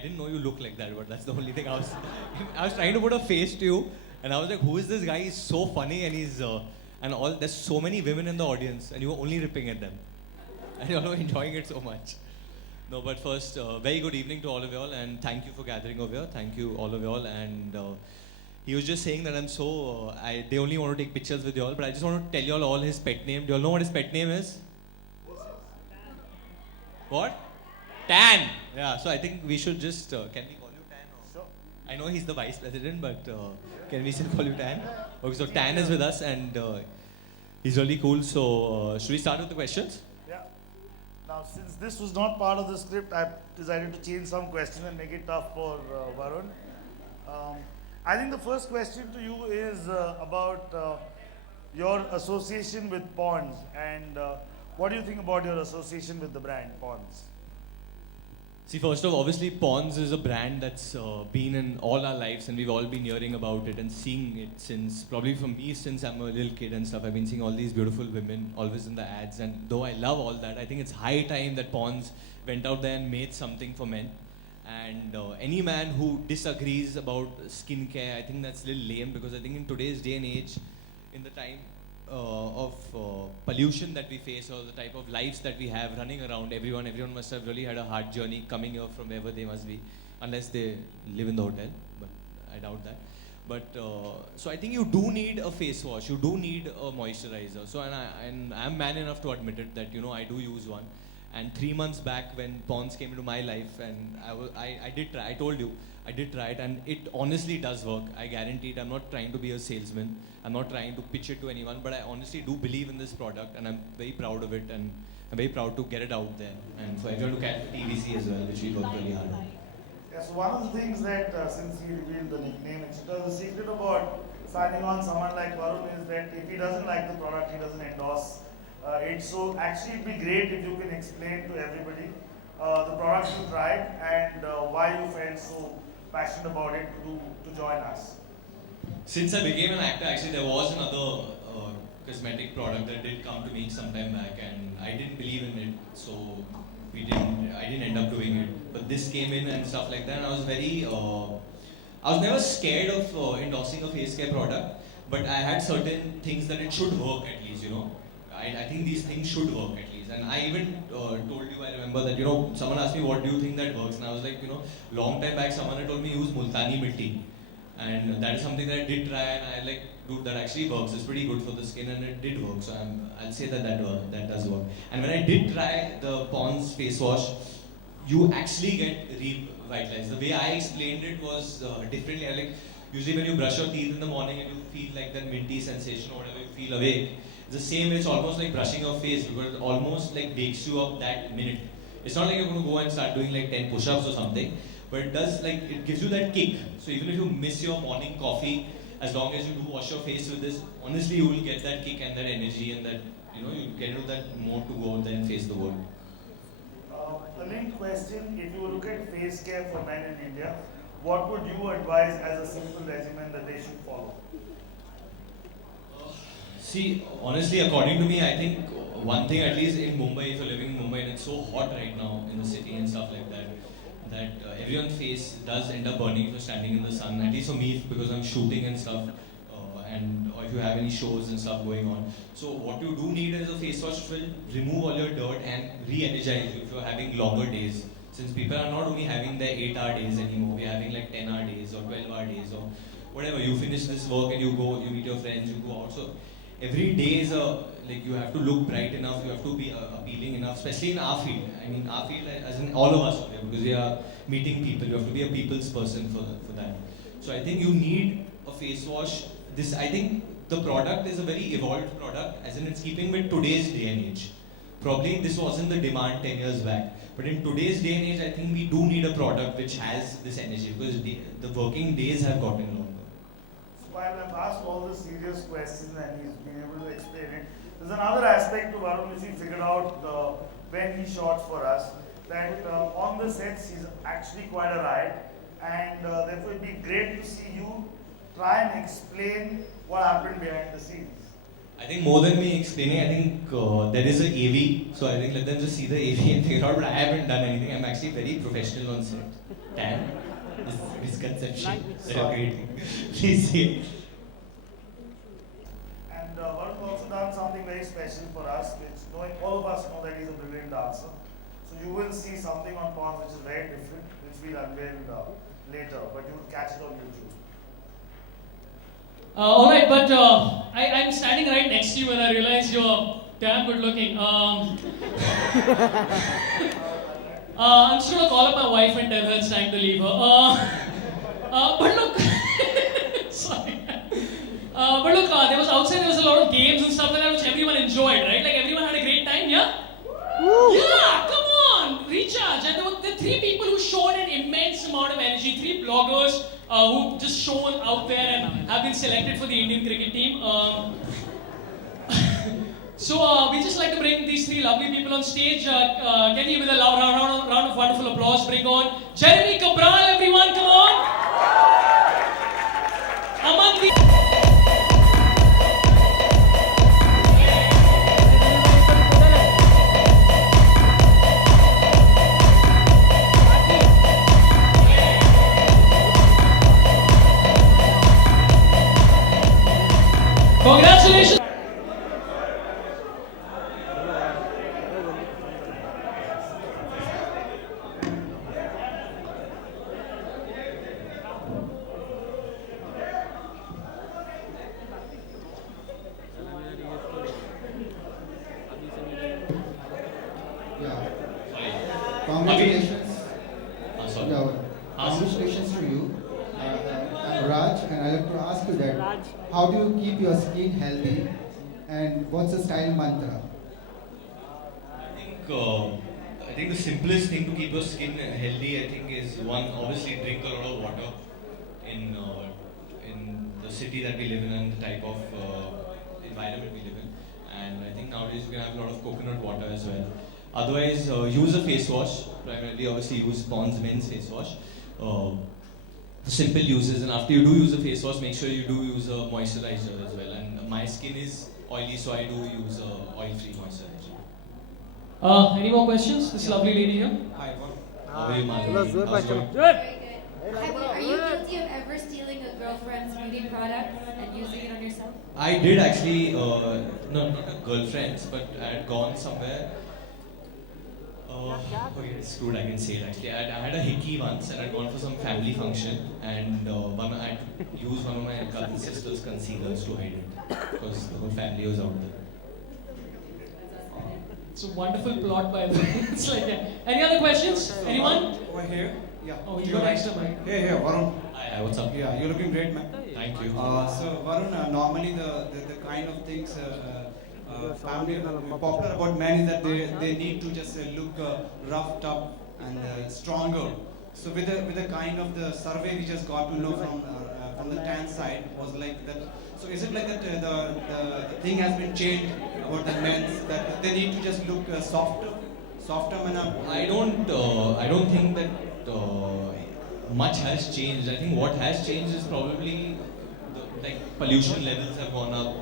I didn't know you look like that, but that's the only thing I was. I was trying to put a face to you, and I was like, "Who is this guy? He's so funny, and he's and all. There's so many women in the audience, and you were only ripping at them, and you're enjoying it so much." No, but first, very good evening to all of y'all, and thank you for gathering over here. Thank you all of y'all, and he was just saying that I'm so. They only want to take pictures with y'all, but I just want to tell y'all all his pet name. Do y'all know what his pet name is? What? Tan. Yeah. So I think we should just. Can we call you Tan? Or? I know he's the vice president, but can we still call you Tan? Okay. So Tan is with us, and he's really cool. So should we start with the questions? Yeah. Now, since this was not part of the script, I decided to change some questions and make it tough for Varun. I think the first question to you is about your association with Ponds, and what do you think about your association with the brand Ponds? See, first of all, obviously, Ponds is a brand that's been in all our lives, and we've all been hearing about it and seeing it since, probably for me, since I'm a little kid and stuff. I've been seeing all these beautiful women always in the ads, and though I love all that, I think it's high time that Ponds went out there and made something for men. And any man who disagrees about skincare, I think that's a little lame, because I think in today's day and age, in the time of pollution that we face, or the type of lives that we have running around, everyone must have really had a hard journey coming here from wherever they must be, unless they live in the hotel, but I doubt that. But so I think you do need a face wash, you do need a moisturizer. So and I'm man enough to admit it that I do use one. And 3 months back, when Ponds came into my life, and I did try. I told you I did try it, and it honestly does work. I guarantee it. I'm not trying to be a salesman. I'm not trying to pitch it to anyone, but I honestly do believe in this product, and I'm very proud of it, and I'm very proud to get it out there, and for everyone to catch TVC as well, which we worked really hard on. Yeah, so one of the things that, since he revealed the nickname, etc., the secret about signing on someone like Varun is that if he doesn't like the product, he doesn't endorse it. So actually, it'd be great if you can explain to everybody the products you tried and why you felt so passionate about it to join us. Since I became an actor, actually there was another cosmetic product that did come to me some time back, and I didn't believe in it, so I didn't end up doing it. But this came in and stuff like that, and I was very, I was never scared of endorsing a face care product, but I had certain things that it should work at least, I think these things should work at least. And I even told you, I remember that, someone asked me, what do you think that works? And I was like, long time back, someone had told me use Multani Mitti. And that is something that I did try, and I like, dude, that actually works. It's pretty good for the skin, and it did work. So I'll say that does work. And when I did try the Ponds face wash, you actually get revitalized. The way I explained it was differently. Like, usually when you brush your teeth in the morning and you feel like that minty sensation or whatever, you feel awake. It's the same, it's almost like brushing your face, because it almost like wakes you up that minute. It's not like you're going to go and start doing like 10 push-ups or something, but it does, like, it gives you that kick. So even if you miss your morning coffee, as long as you do wash your face with this, honestly you will get that kick and that energy, and that, you get into that mode to go out there and face the world. A linked question, if you look at face care for men in India, what would you advise as a simple regimen that they should follow? See, honestly, according to me, I think one thing, at least in Mumbai, if you're living in Mumbai and it's so hot right now in the city and stuff like that, that everyone's face does end up burning if you're standing in the sun. At least for me, because I'm shooting and stuff, or if you have any shows and stuff going on. So what you do need is a face wash which will remove all your dirt and re-energize you if you're having longer days. Since people are not only having their 8-hour days anymore, we're having like 10-hour days or 12-hour days or whatever. You finish this work and you go, you meet your friends, you go out. So every day is like, you have to look bright enough, you have to be appealing enough, especially in our field. I mean, our field, as in all of us, because we are meeting people, you have to be a people's person for that. So I think you need a face wash. I think the product is a very evolved product, as in it's keeping with today's day and age. Probably this wasn't the demand 10 years back, but in today's day and age, I think we do need a product which has this energy, because the working days have gotten longer. While I've asked all the serious questions and he's been able to explain it, there's another aspect to Varun which we figured out when he shot for us, that on the sets he's actually quite a riot, and therefore it'd be great to see you try and explain what happened behind the scenes. I think more than me explaining, I think there is a AV, so I think let them just see the AV and figure out. But I haven't done anything. I'm actually very professional on set. Damn, this misconception. Great. Please see. And Varun also done something very special for us, which knowing all of us know that he's a brilliant dancer. So you will see something on Pawns which is very different, which we'll unveil later, but you will catch it on YouTube. Alright, but I'm standing right next to you and I realize you're damn good looking. I'm just gonna call up my wife and tell her it's time to leave her. But look, sorry. But look, there was a lot of games and stuff like that which everyone enjoyed, right? Like everyone had a great time, yeah? Woo! Yeah, come on, recharge. And there were three people who showed an immense amount of energy, three bloggers who just shown out there and have been selected for the Indian cricket team. So we just like to bring these three lovely people on stage. Can you, with a round of wonderful applause, bring on Jeremy Cabral, everyone, come on. Among the congratulations. Congratulations. Sorry. Yeah, congratulations to you. I'm Raj, and I'd like to ask you that how do you keep your skin healthy, and what's the style mantra? I think the simplest thing to keep your skin healthy, I think, is one, obviously drink a lot of water in the city that we live in and the type of environment we live in. And I think nowadays we have a lot of coconut water as well. Otherwise, use a face wash. Primarily, obviously, use Pond's men's face wash. The simple uses, and after you do use a face wash, make sure you do use a moisturizer as well. And my skin is oily, so I do use a oil-free moisturizer. Any more questions? This lovely lady here. Hi, how are you, Madhu? How's it going? Good. Are you guilty of ever stealing a girlfriend's beauty product and using it on yourself? I did actually, no, not a girlfriend, but I had gone somewhere. Okay, it's good, I can say it actually. I had a hickey once and I'd gone for some family function and I had to use one of my cousin sister's concealers to hide it because the whole family was out there. It's a wonderful plot, by the way. It's like that. Any other questions? Anyone? Over here. Yeah. Oh, you got extra mic. Here, Varun. Hi, what's up? Yeah, you're looking great, man. Thank you. So Varun, normally the kind of things family popular about men is that they need to just look roughed up and stronger. So with the kind of the survey we just got to know from the tan side was like that. So is it like that the thing has been changed about the men that they need to just look softer man up? I don't think that much has changed. I think what has changed is probably like pollution levels have gone up.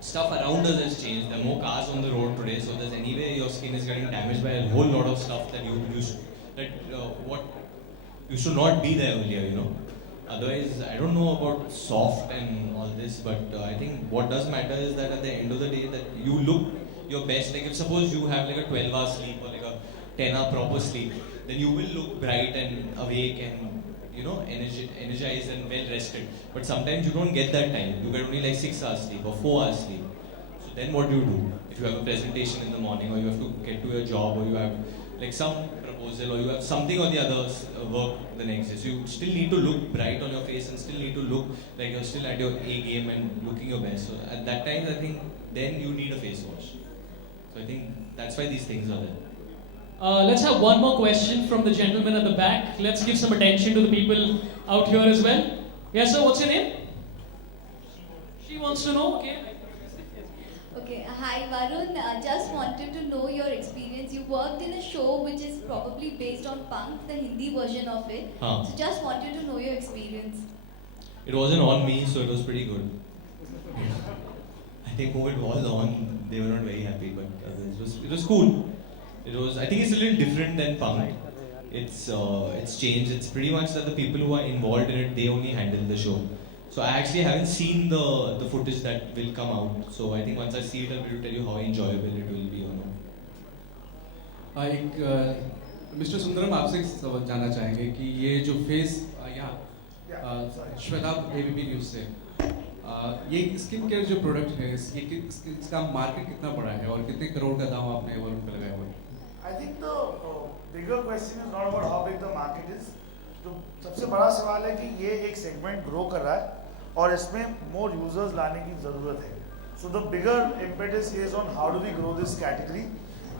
Stuff around us has changed. There are more cars on the road today, so there's anyway your skin is getting damaged by a whole lot of stuff that you used what used to not be there earlier, you know. Otherwise, I don't know about soft and all this, but I think what does matter is that at the end of the day, that you look your best. Like if suppose you have like a 12-hour sleep or like a 10-hour proper sleep, then you will look bright and awake and energized and well rested. But sometimes you don't get that time. You get only like 6 hours sleep or 4 hours sleep. So then what do you do? If you have a presentation in the morning or you have to get to your job or you have like some proposal or you have something or the other work the next day. So you still need to look bright on your face and still need to look like you're still at your A game and looking your best. So at that time, I think then you need a face wash. So I think that's why these things are there. Let's have one more question from the gentleman at the back. Let's give some attention to the people out here as well. Yes, sir, what's your name? She wants to know, okay. Okay, hi Varun. Just wanted to know your experience. You worked in a show which is probably based on Punk, the Hindi version of it. Huh. So just wanted to know your experience. It wasn't on me, so it was pretty good. I think COVID was on, they were not very happy, but it was cool. I think it's a little different than punk. It's changed. It's pretty much that the people who are involved in it, they only handle the show. So I actually haven't seen the footage that will come out. So I think once I see it, I'll be able to tell you how enjoyable it will be or not. Mister Sundaram आपसे एक सवाल जानना चाहेंगे कि ये जो face Shweta ABP news से ये स्किन केयर जो प्रोडक्ट है इसका मार्केट कितना बड़ा है और कितने करोड़ का दाम आपने वरुण पे लगाया हुआ है? I think the bigger question is not about how big the market is. तो सबसे बड़ा सवाल है कि ये एक सेगमेंट ग्रो कर रहा है और इसमें more users लाने की ज़रूरत है. So the bigger impetus is on how do we grow this category,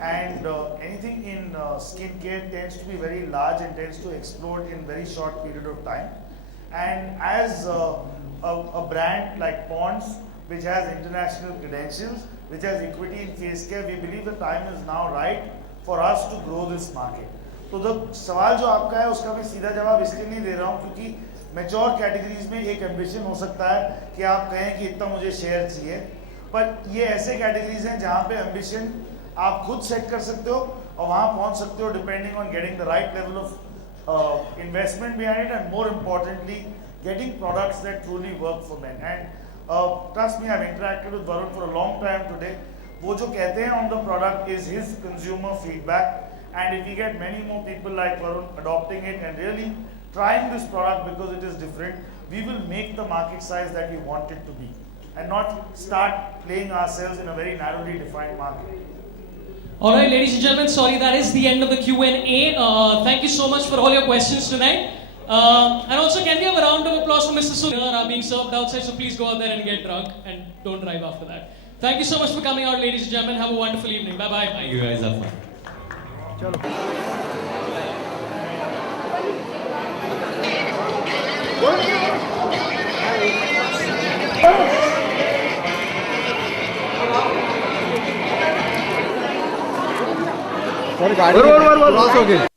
and anything in skin care tends to be very large and tends to explode in very short period of time. And as a brand like Pond's, which has international credentials, which has equity in face care, we believe the time is now right for us to grow this market. तो the सवाल जो आपका है उसका मैं सीधा जवाब इसलिए नहीं दे रहा हूँ क्योंकि मैच्योर कैटेगरीज में एक एम्बिशन हो सकता है कि आप कहें कि इतना मुझे शेयर चाहिए, पर ये ऐसे कैटेगरीज हैं जहाँ पे एम्बिशन आप खुद सेट कर सकते हो और वहाँ पहुँच सकते हो depending on getting the right level of investment behind it, and more importantly getting products that truly work for men. And trust me, I've interacted with Varun for a long time today. वो जो कहते हैं on the product is his consumer feedback, and if we get many more people like Varun adopting it and really trying this product because it is different, we will make the market size that we want it to be and not start playing ourselves in a very narrowly defined market. All right, ladies and gentlemen, sorry, that is the end of the Q&A. Thank you so much for all your questions tonight. And also, can we have a round of applause for Mr. Sundar are being served outside, so please go out there and get drunk and don't drive after that. Thank you so much for coming out, ladies and gentlemen. Have a wonderful evening. Bye-bye. Thank you guys, have fun. गाड़ी cross हो गई.